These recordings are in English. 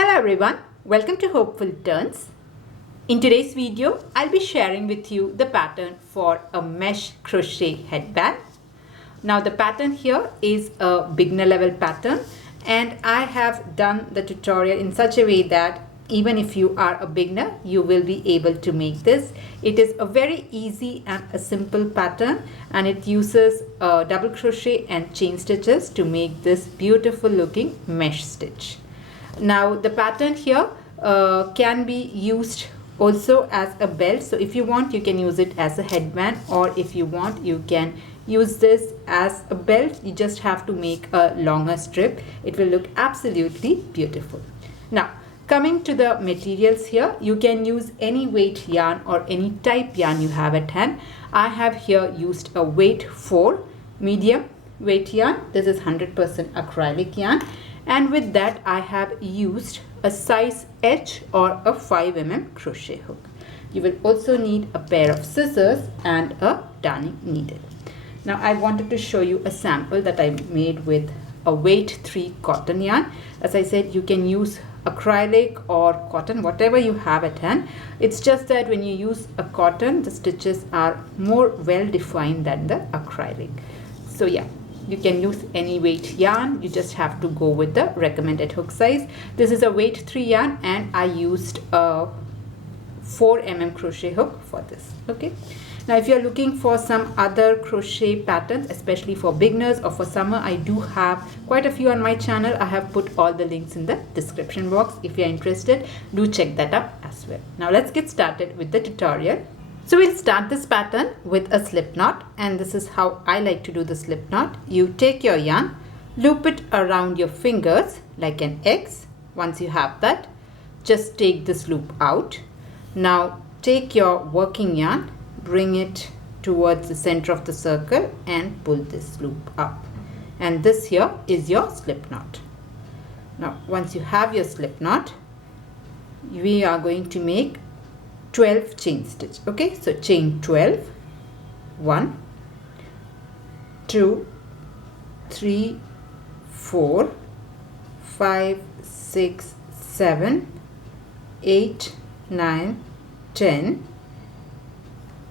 Hello everyone, welcome to Hopeful Turns. In today's video, I'll be sharing with you the pattern for a mesh crochet headband. Now the pattern here is a beginner level pattern and I have done the tutorial in such a way that even if you are a beginner, you will be able to make this. It is a very easy and a simple pattern and it uses double crochet and chain stitches to make this beautiful looking mesh stitch. Now the pattern here can be used also as a belt. So if you want, you can use it as a headband, or if you want, you can use this as a belt. You just have to make a longer strip. It will look absolutely beautiful. Now coming to the materials here, you can use any weight yarn or any type yarn you have at hand. I have here used a weight 4 medium weight yarn. This is 100% acrylic yarn. And with that, I have used a size H or a 5mm crochet hook. You will also need a pair of scissors and a darning needle. Now I wanted to show you a sample that I made with a weight 3 cotton yarn. As I said, you can use acrylic or cotton, whatever you have at hand. It's just that when you use a cotton, the stitches are more well defined than the acrylic. So yeah, you can use any weight yarn. You just have to go with the recommended hook size. This is a weight 3 yarn and I used a 4mm crochet hook for this. Okay. Now if you're looking for some other crochet patterns, especially for beginners or for summer, I do have quite a few on my channel. I have put all the links in the description box. If you're interested, do check that up as well. Now let's get started with the tutorial. So we'll start this pattern with a slip knot, and this is how I like to do the slip knot. You take your yarn, loop it around your fingers like an X. Once you have that, just take this loop out. Now take your working yarn, bring it towards the center of the circle and pull this loop up. And this here is your slip knot. Now once you have your slip knot, we are going to make 12 chain stitch. Okay, so chain 12, 1, 2, 3, 4, 5, 6, 7, 8, 9, 10,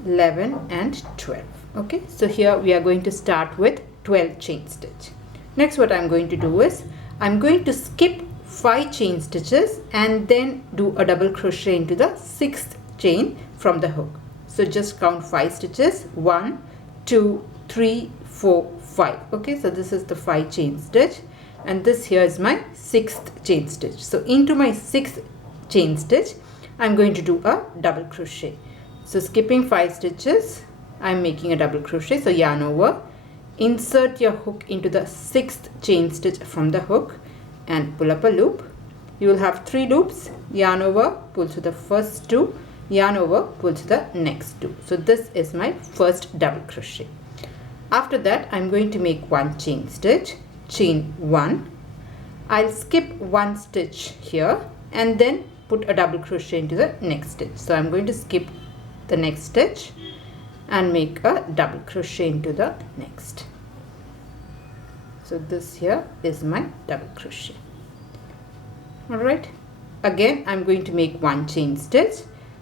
11 and 12. Okay, so here we are going to start with 12 chain stitch. Next, what I'm going to do is I'm going to skip 5 chain stitches and then do a double crochet into the 6th chain from the hook. So just count 5 stitches, 1, 2, 3, 4, 5. Okay, so this is the 5 chain stitch and this here is my 6th chain stitch. So into my 6th chain stitch, I'm going to do a double crochet. So skipping 5 stitches, I'm making a double crochet. So yarn over, insert your hook into the 6th chain stitch from the hook and pull up a loop. You will have 3 loops, yarn over, pull to the first 2, yarn over, pull to the next 2. So this is my first double crochet. After that, I'm going to make 1 chain stitch, chain 1. I'll skip 1 stitch here and then put a double crochet into the next stitch. So I'm going to skip the next stitch and make a double crochet into the next. So this here is my double crochet. All right, again I'm going to make 1 chain stitch.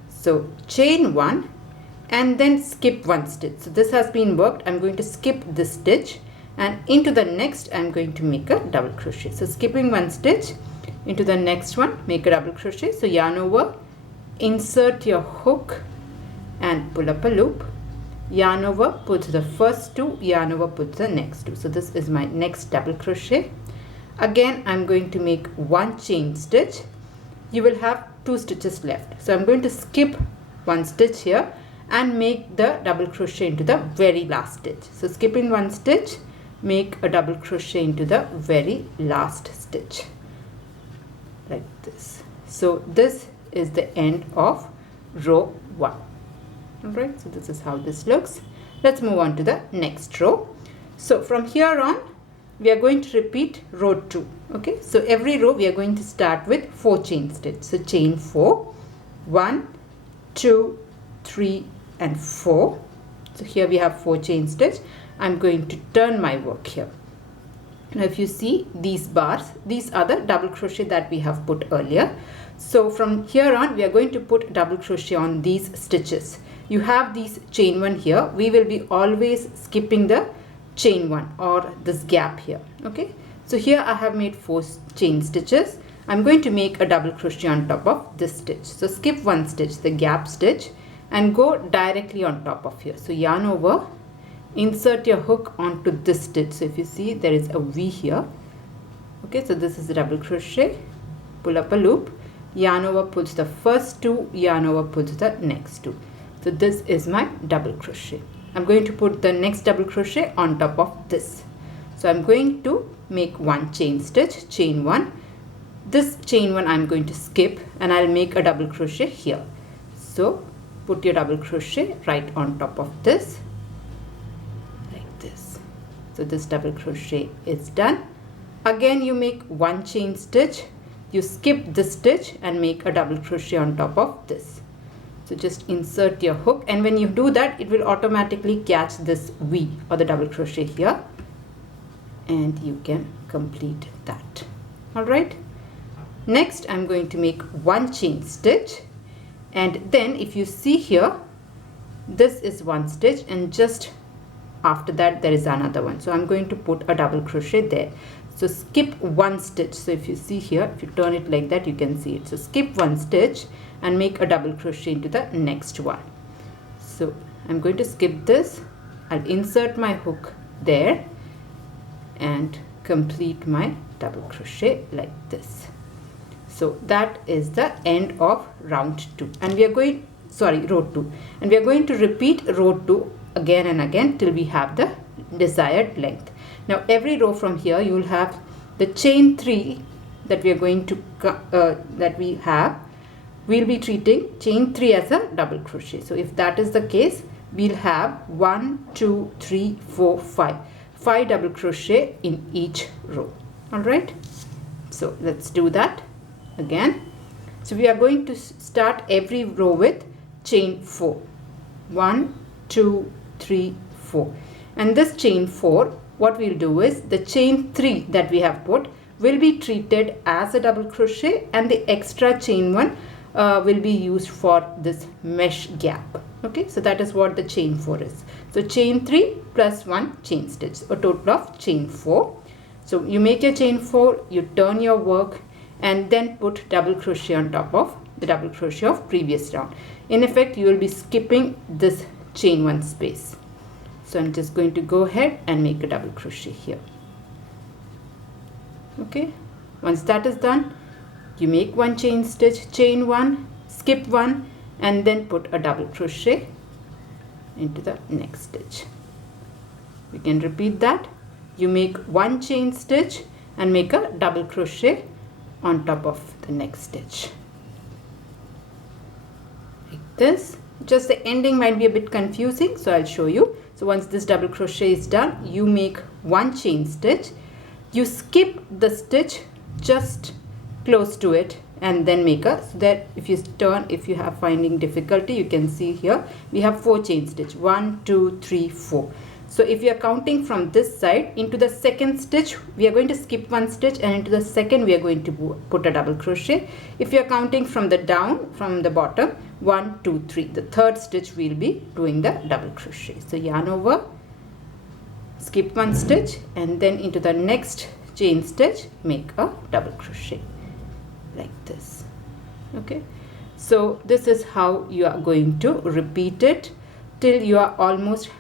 So chain 1 and then skip 1 stitch. So this has been worked. I'm going to skip this stitch and into the next I'm going to make a double crochet. So skipping 1 stitch into the next one, make a double crochet. So yarn over, insert your hook and pull up a loop, yarn over, pull to the first 2, yarn over, pull to the next 2. So this is my next double crochet. Again I'm going to make 1 chain stitch. You will have 2 stitches left. So I'm going to skip 1 stitch here and make the double crochet into the very last stitch. So skipping 1 stitch, make a double crochet into the very last stitch like this. So this is the end of row 1. Alright, so this is how this looks. Let's move on to the next row. So from here on, we are going to repeat row 2. Okay, so every row we are going to start with 4 chain stitch. So chain 4, 1, 2, 3 and 4. So here we have 4 chain stitch. I'm going to turn my work here. Now if you see these bars, these are the double crochet that we have put earlier. So from here on we are going to put double crochet on these stitches. You have these chain 1 here. We will be always skipping the chain 1 or this gap here. Okay, so here I have made 4 chain stitches. I'm going to make a double crochet on top of this stitch. So skip 1 stitch, the gap stitch, and go directly on top of here. So yarn over, insert your hook onto this stitch. So if you see, there is a V here. Okay, so this is the double crochet. Pull up a loop, yarn over, pulls the first 2, yarn over, pulls the next 2. So this is my double crochet. I'm going to put the next double crochet on top of this. So I'm going to make 1 chain stitch, chain 1. This chain 1 I'm going to skip, and I'll make a double crochet here. So put your double crochet right on top of this, like this. So this double crochet is done. Again you make 1 chain stitch, you skip this stitch and make a double crochet on top of this. So just insert your hook, and when you do that, it will automatically catch this V or the double crochet here, and you can complete that. Alright, next I'm going to make 1 chain stitch, and then if you see here, this is 1 stitch, and just after that there is another one. So I'm going to put a double crochet there. So skip 1 stitch. So if you see here, if you turn it like that, you can see it. So skip 1 stitch and make a double crochet into the next one. So I'm going to skip this. I'll insert my hook there and complete my double crochet like this. So that is the end of round 2, and we are going, row 2, and we are going to repeat row 2 again and again till we have the desired length. Now every row from here you will have the chain 3 that we are going to we'll be treating chain 3 as a double crochet. So if that is the case, we'll have 1 2 3 4 5 double crochet in each row. All right, so let's do that again. So we are going to start every row with chain 4. 1 2 3 4, and this chain 4, what we'll do is the chain 3 that we have put will be treated as a double crochet, and the extra chain 1 will be used for this mesh gap. Okay, so that is what the chain 4 is. So chain 3 plus 1 chain stitch, a total of chain 4. So you make your chain 4, you turn your work, and then put double crochet on top of the double crochet of previous round. In effect, you will be skipping this chain 1 space. So I'm just going to go ahead and make a double crochet here. Okay, once that is done, you make 1 chain stitch, chain 1, skip 1, and then put a double crochet into the next stitch. We can repeat that. You make 1 chain stitch and make a double crochet on top of the next stitch, like this. Just the ending might be a bit confusing, so I'll show you. So once this double crochet is done, you make 1 chain stitch, you skip the stitch just close to it, and then make a, so that if you turn, if you have finding difficulty, you can see here we have 4 chain stitch, 1 2 3 4. So if you are counting from this side into the second stitch, we are going to skip 1 stitch, and into the second we are going to put a double crochet. If you are counting from the down, from the bottom, 1 2 3, the third stitch we'll be doing the double crochet. So yarn over, skip 1 stitch, and then into the next chain stitch make a double crochet like this. Okay, so this is how you are going to repeat it till you are almost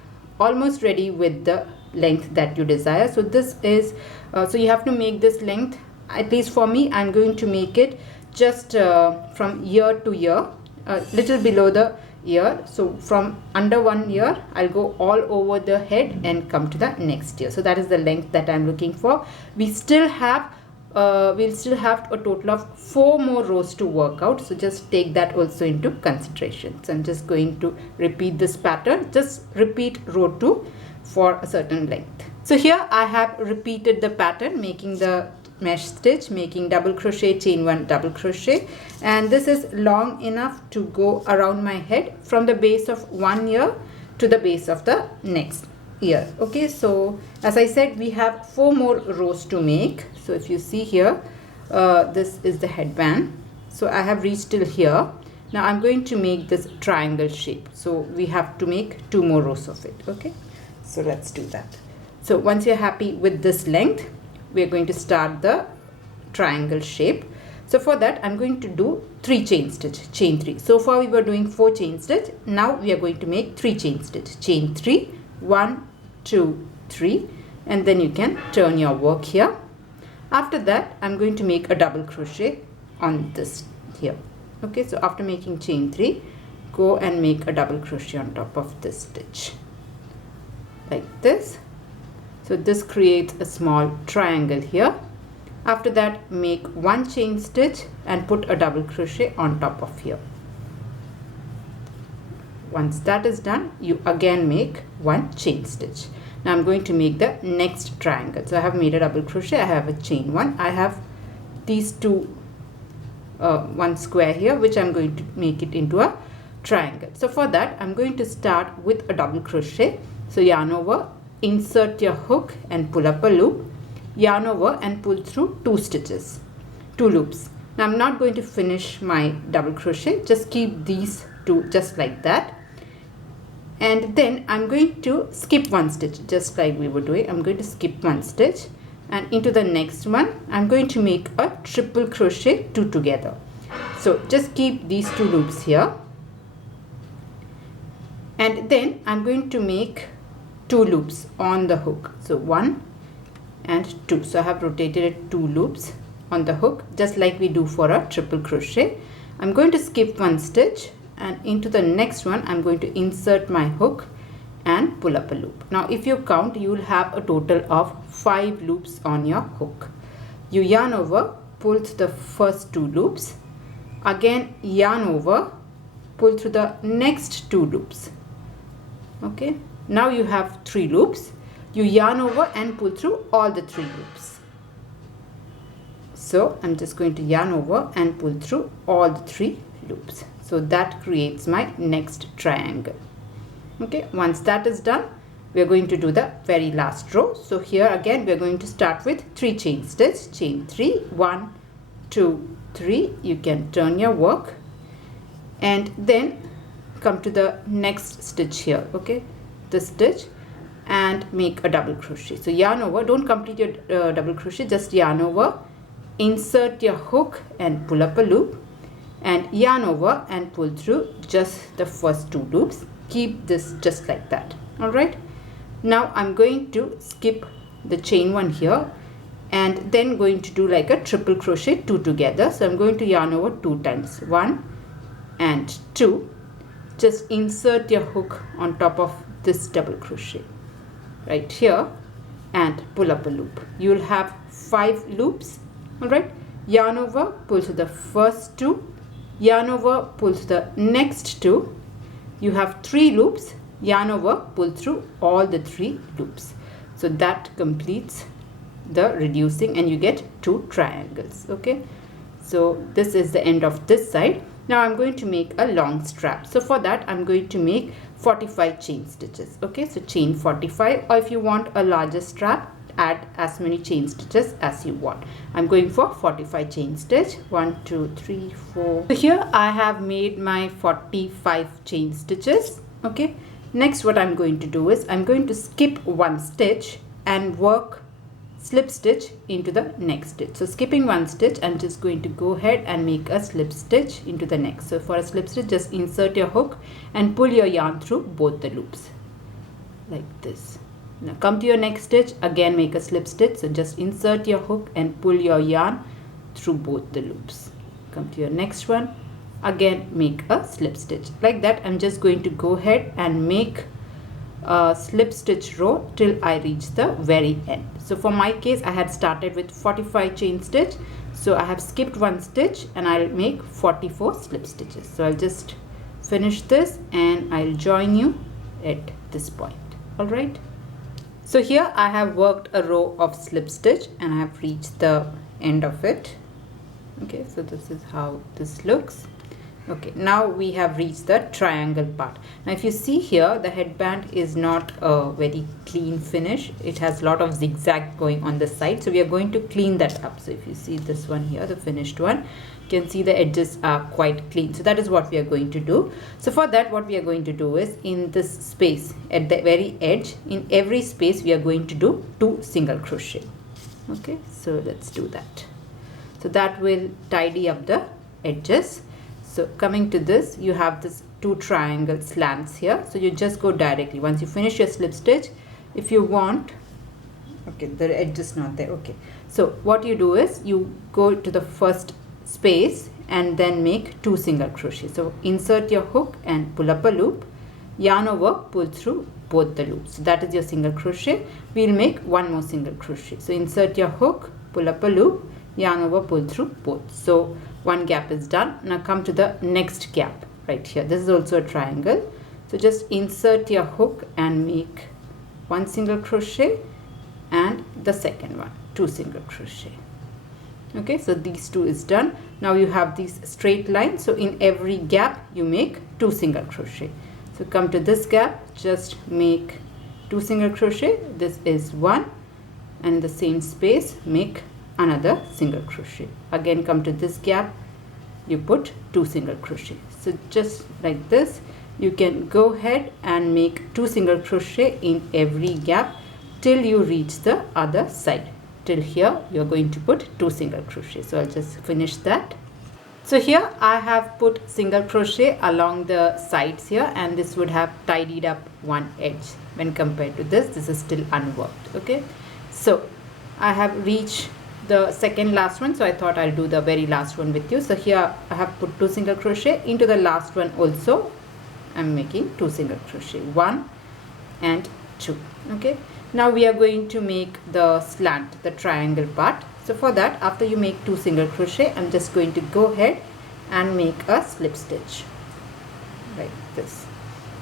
ready with the length that you desire. So this is so you have to make this length, at least for me, I'm going to make it just from ear to ear, a little below the ear. So from under 1 ear I'll go all over the head and come to the next ear. So that is the length that I'm looking for. We still have we'll still have a total of 4 more rows to work out, so just take that also into consideration. So I'm just going to repeat this pattern, just repeat row 2 for a certain length. So here I have repeated the pattern, making the mesh stitch, making double crochet, chain 1, double crochet, and this is long enough to go around my head from the base of 1 ear to the base of the next ear. Okay, so as I said, we have 4 more rows to make. So if you see here, this is the headband. So I have reached till here. Now I'm going to make this triangle shape. So we have to make 2 more rows of it. Okay, so let's do that. So once you're happy with this length, we're going to start the triangle shape. So for that, I'm going to do 3 chain stitch, chain 3. So far we were doing 4 chain stitch. Now we are going to make 3 chain stitch, chain 3, 1, 2, 3, and then you can turn your work here. After that, I'm going to make a double crochet on this here. Okay, so after making chain 3, go and make a double crochet on top of this stitch like this. So this creates a small triangle here. After that, make 1 chain stitch and put a double crochet on top of here. Once that is done, you again make 1 chain stitch. Now I'm going to make the next triangle. So I have made a double crochet, I have a chain 1, I have these 2 one square here, which I'm going to make it into a triangle. So for that, I'm going to start with a double crochet. So yarn over, insert your hook and pull up a loop, yarn over and pull through 2 stitches, 2 loops. Now I'm not going to finish my double crochet, just keep these 2 just like that, and then I'm going to skip 1 stitch just like we were doing. I'm going to skip 1 stitch, and into the next one I'm going to make a triple crochet 2 together. So just keep these 2 loops here, and then I'm going to make 2 loops on the hook. So 1 and 2. So I have rotated it 2 loops on the hook, just like we do for a triple crochet. I'm going to skip 1 stitch, and into the next one I'm going to insert my hook and pull up a loop. Now if you count, you will have a total of 5 loops on your hook. You yarn over, pull through the first 2 loops, again yarn over, pull through the next 2 loops. Okay, now you have 3 loops. You yarn over and pull through all the 3 loops. So I'm just going to yarn over and pull through all the 3 loops. So that creates my next triangle. Okay, once that is done, we are going to do the very last row. So here again we are going to start with 3 chain stitch, chain 3, 1, 2, 3. You can turn your work and then come to the next stitch here. Okay, this stitch, and make a double crochet. So yarn over, don't complete your double crochet, just yarn over, insert your hook and pull up a loop, and yarn over and pull through just the first 2 loops. Keep this just like that. All right, now I'm going to skip the chain 1 here, and then going to do like a triple crochet 2 together. So I'm going to yarn over 2 times, 1 and 2. Just insert your hook on top of this double crochet right here and pull up a loop. You will have 5 loops. All right, yarn over, pull through the first 2, yarn over, pull through the next 2. You have 3 loops, yarn over, pull through all the 3 loops. So that completes the reducing and you get 2 triangles. Okay, so this is the end of this side. Now I'm going to make a long strap. So for that I'm going to make 45 chain stitches. Okay, so chain 45, or if you want a larger strap, add as many chain stitches as you want. I'm going for 45 chain stitch, 1, 2, 3, 4. So here I have made my 45 chain stitches. Okay, next what I'm going to do is I'm going to skip 1 stitch and work slip stitch into the next stitch. So skipping 1 stitch, I'm just going to go ahead and make a slip stitch into the next. So for a slip stitch, just insert your hook and pull your yarn through both the loops like this. Now come to your next stitch, again make a slip stitch. So just insert your hook and pull your yarn through both the loops. Come to your next one, again make a slip stitch like that. I'm just going to go ahead and make a slip stitch row till I reach the very end. So for my case, I had started with 45 chain stitch, so I have skipped 1 stitch and I'll make 44 slip stitches. So I'll just finish this and I'll join you at this point. All right, so here I have worked a row of slip stitch and I have reached the end of it. Okay, so this is how this looks. Okay, now we have reached the triangle part. Now if you see here, the headband is not a very clean finish. It has a lot of zigzag going on the side. So we are going to clean that up. So if you see this one here, the finished one, you can see the edges are quite clean. So that is what we are going to do. So for that, what we are going to do is in this space at the very edge, in every space, we are going to do 2 single crochet. Okay, so let's do that. So that will tidy up the edges. So coming to this, you have this 2 triangle slants here. So you just go directly. Once you finish your slip stitch, if you want, okay, the edge is not there. Okay. So what you do is you go to the first space and then make 2 single crochet. So insert your hook and pull up a loop, yarn over, pull through both the loops. So that is your single crochet. We'll make 1 more single crochet. So insert your hook, pull up a loop, yarn over, pull through both. So 1 gap is done. Now come to the next gap right here. This is also a triangle. So just insert your hook and make 1 single crochet and the second one 2 single crochet. Okay, so these 2 is done. Now you have these straight lines. So in every gap you make 2 single crochet. So come to this gap, just make 2 single crochet. This is 1, and the same space make another single crochet. Again come to this gap, you put 2 single crochet. So just like this, you can go ahead and make 2 single crochet in every gap till you reach the other side. Till here you are going to put 2 single crochet. So I'll just finish that. So here I have put single crochet along the sides here, and this would have tidied up one edge. When compared to this is still unworked. Okay, so I have reached the second last one, so I thought I'll do the very last one with you. So here I have put 2 single crochet. Into the last one also I'm making 2 single crochet, 1 and 2. Okay, now we are going to make the slant, the triangle part. So for that, after you make 2 single crochet, I'm just going to go ahead and make a slip stitch like this.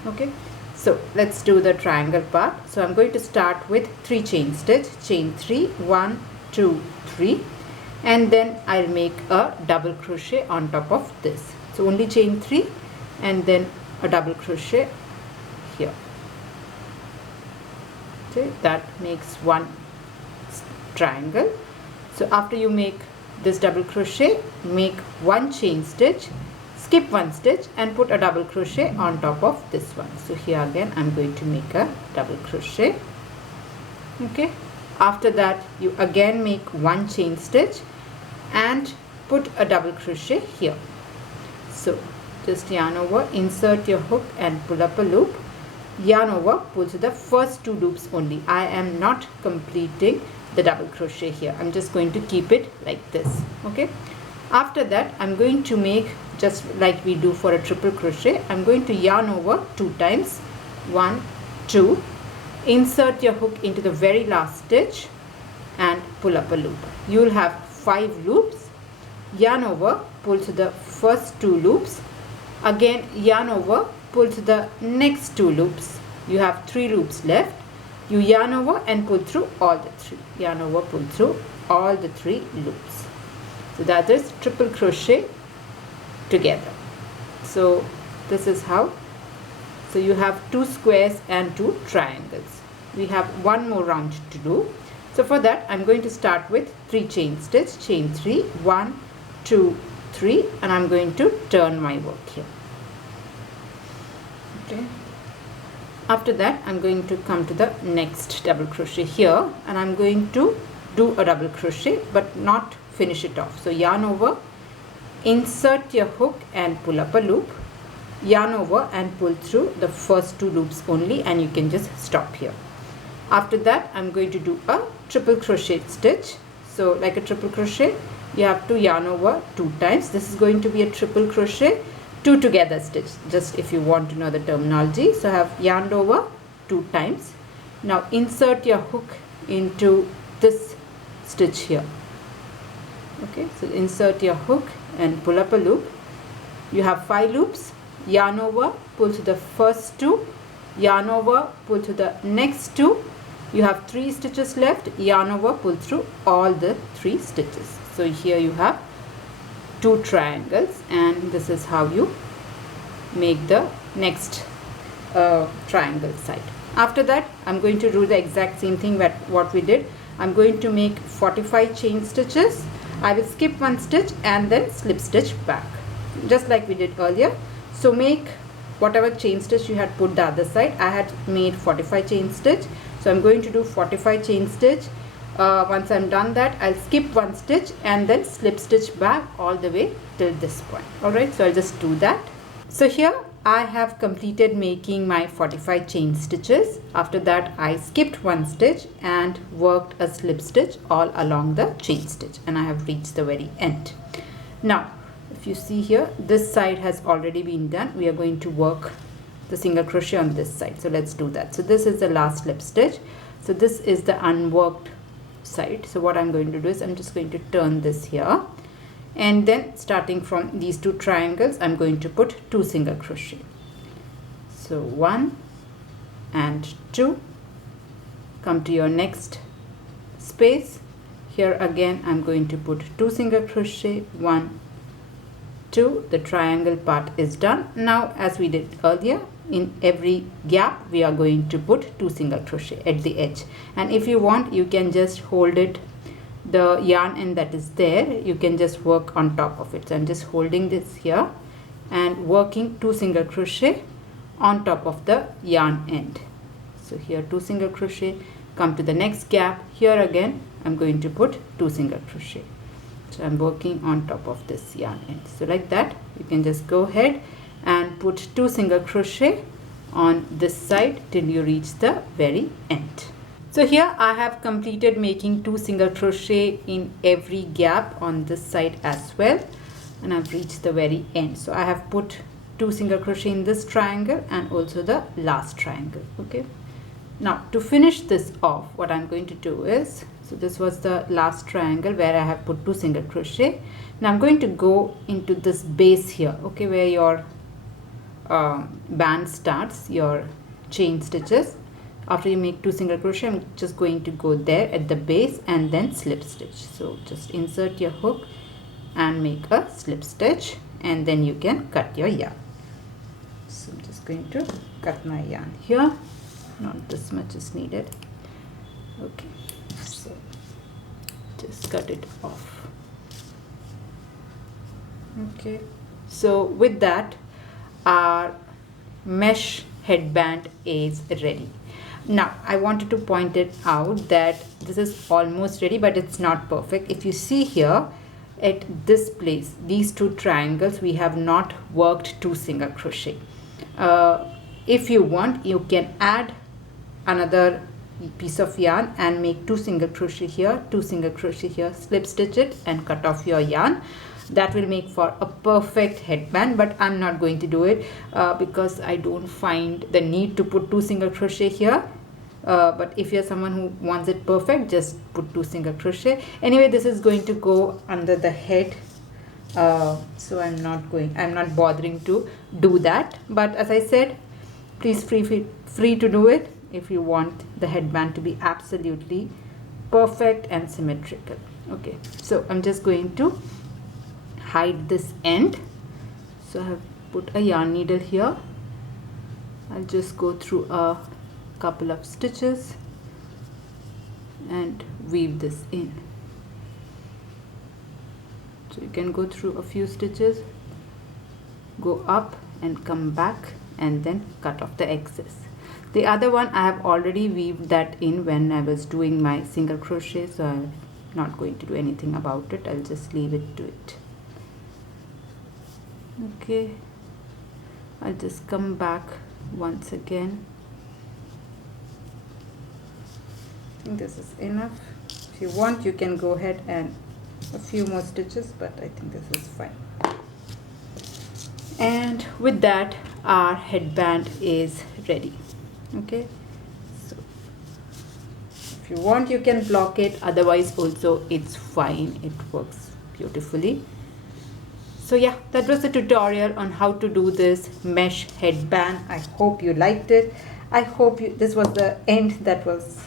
Okay, so let's do the triangle part. So I'm going to start with 3 chain stitch, chain 3, 1, 2, 3, and then I'll make a double crochet on top of this. So only chain 3 and then a double crochet here. Okay, that makes 1 triangle. So after you make this double crochet, make 1 chain stitch, skip 1 stitch and put a double crochet on top of this one. So here again I'm going to make a double crochet. Okay, after that you again make 1 chain stitch and put a double crochet here. So just yarn over, insert your hook and pull up a loop, yarn over, pull to the first 2 loops only. I am not completing the double crochet here. I'm just going to keep it like this. Okay, after that I'm going to make just like we do for a triple crochet. I'm going to yarn over 2 times, 1, 2, insert your hook into the very last stitch and pull up a loop. You will have 5 loops, yarn over, pull to the first 2 loops, again yarn over, pull to the next 2 loops. You have 3 loops left. You yarn over and pull through all the 3. Yarn over, pull through all the 3 loops. So that is triple crochet together. So this is how. So you have 2 squares and 2 triangles. We have 1 more round to do. So for that I'm going to start with 3 chain stitch, chain 3, 1, 2, 3, and I'm going to turn my work here. Okay. After that I'm going to come to the next double crochet here, and I'm going to do a double crochet but not finish it off. So yarn over, insert your hook and pull up a loop, yarn over and pull through the first 2 loops only, and you can just stop here. After that I'm going to do a triple crochet stitch. So like a triple crochet, you have to yarn over 2 times. This is going to be a triple crochet 2 together stitch, just if you want to know the terminology. So I have yarned over 2 times. Now insert your hook into this stitch here. Okay, so insert your hook and pull up a loop. You have 5 loops, yarn over, pull to the first 2, yarn over, pull to the next 2. You have 3 stitches left, yarn over, pull through all the 3 stitches. So here you have 2 triangles, and this is how you make the next triangle side. After that, I'm going to do the exact same thing what we did. I'm going to make 45 chain stitches. I will skip one stitch and then slip stitch back, just like we did earlier. So make whatever chain stitch you had put the other side. I had made 45 chain stitch, so I'm going to do 45 chain stitch. Once I'm done that, I'll skip one stitch and then slip stitch back all the way till this point. Alright, so I'll just do that. So here I have completed making my 45 chain stitches. After that, I skipped one stitch and worked a slip stitch all along the chain stitch, and I have reached the very end. Now if you see here, this side has already been done. We are going to work the single crochet on this side, so let's do that. So this is the last slip stitch. So this is the unworked side. So what I'm going to do is I'm just going to turn this here, and then starting from these 2 triangles, I'm going to put 2 single crochet. So 1 and 2. Come to your next space. Here again I'm going to put 2 single crochet, 1, 2. The triangle part is done. Now, as we did earlier, in every gap we are going to put 2 single crochet at the edge, and if you want, you can just hold it, the yarn end that is there, you can just work on top of it. So I'm just holding this here and working 2 single crochet on top of the yarn end. So here 2 single crochet. Come to the next gap. Here again I'm going to put 2 single crochet. So I'm working on top of this yarn end. So like that, you can just go ahead and put 2 single crochet on this side till you reach the very end. So here I have completed making 2 single crochet in every gap on this side as well, and I've reached the very end. So I have put 2 single crochet in this triangle and also the last triangle. Okay, now to finish this off, what I'm going to do is, so this was the last triangle where I have put 2 single crochet. Now I'm going to go into this base here, okay, where your band starts, your chain stitches. After you make 2 single crochet, I'm just going to go there at the base and then slip stitch. So just insert your hook and make a slip stitch, and then you can cut your yarn. So I'm just going to cut my yarn here. Not this much is needed. Okay, so just cut it off. Okay, so with that, our mesh headband is ready. Now I wanted to point it out that this is almost ready, but it's not perfect. If you see here at this place, these 2 triangles, we have not worked 2 single crochet. If you want, you can add another piece of yarn and make 2 single crochet here, 2 single crochet here, slip stitch it and cut off your yarn. That will make for a perfect headband, but I'm not going to do it because I don't find the need to put 2 single crochet here. But if you're someone who wants it perfect, just put 2 single crochet. Anyway, this is going to go under the head, so I'm not bothering to do that. But as I said, please free to do it if you want the headband to be absolutely perfect and symmetrical. Okay, so I'm just going to hide this end. So I have put a yarn needle here. I'll just go through a couple of stitches and weave this in. So you can go through a few stitches, go up and come back, and then cut off the excess. The other one I have already weaved that in when I was doing my single crochet, so I'm not going to do anything about it. I'll just leave it to it. Okay, I'll just come back once again. I think this is enough. If you want, you can go ahead and a few more stitches, but I think this is fine. And with that, our headband is ready. Okay, so if you want, you can block it, otherwise also it's fine, it works beautifully. So yeah, that was the tutorial on how to do this mesh headband. I hope you liked it. I hope this was the end that was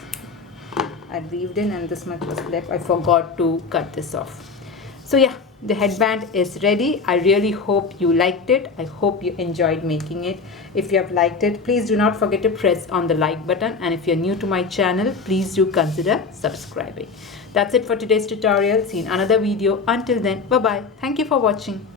I weaved in, and this much was left. I forgot to cut this off. So yeah, The headband is ready. I really hope you liked it. I hope you enjoyed making it. If you have liked it, please do not forget to press on the like button. And if you're new to my channel, please do consider subscribing. That's it for today's tutorial. See you in another video. Until then, bye-bye. Thank you for watching.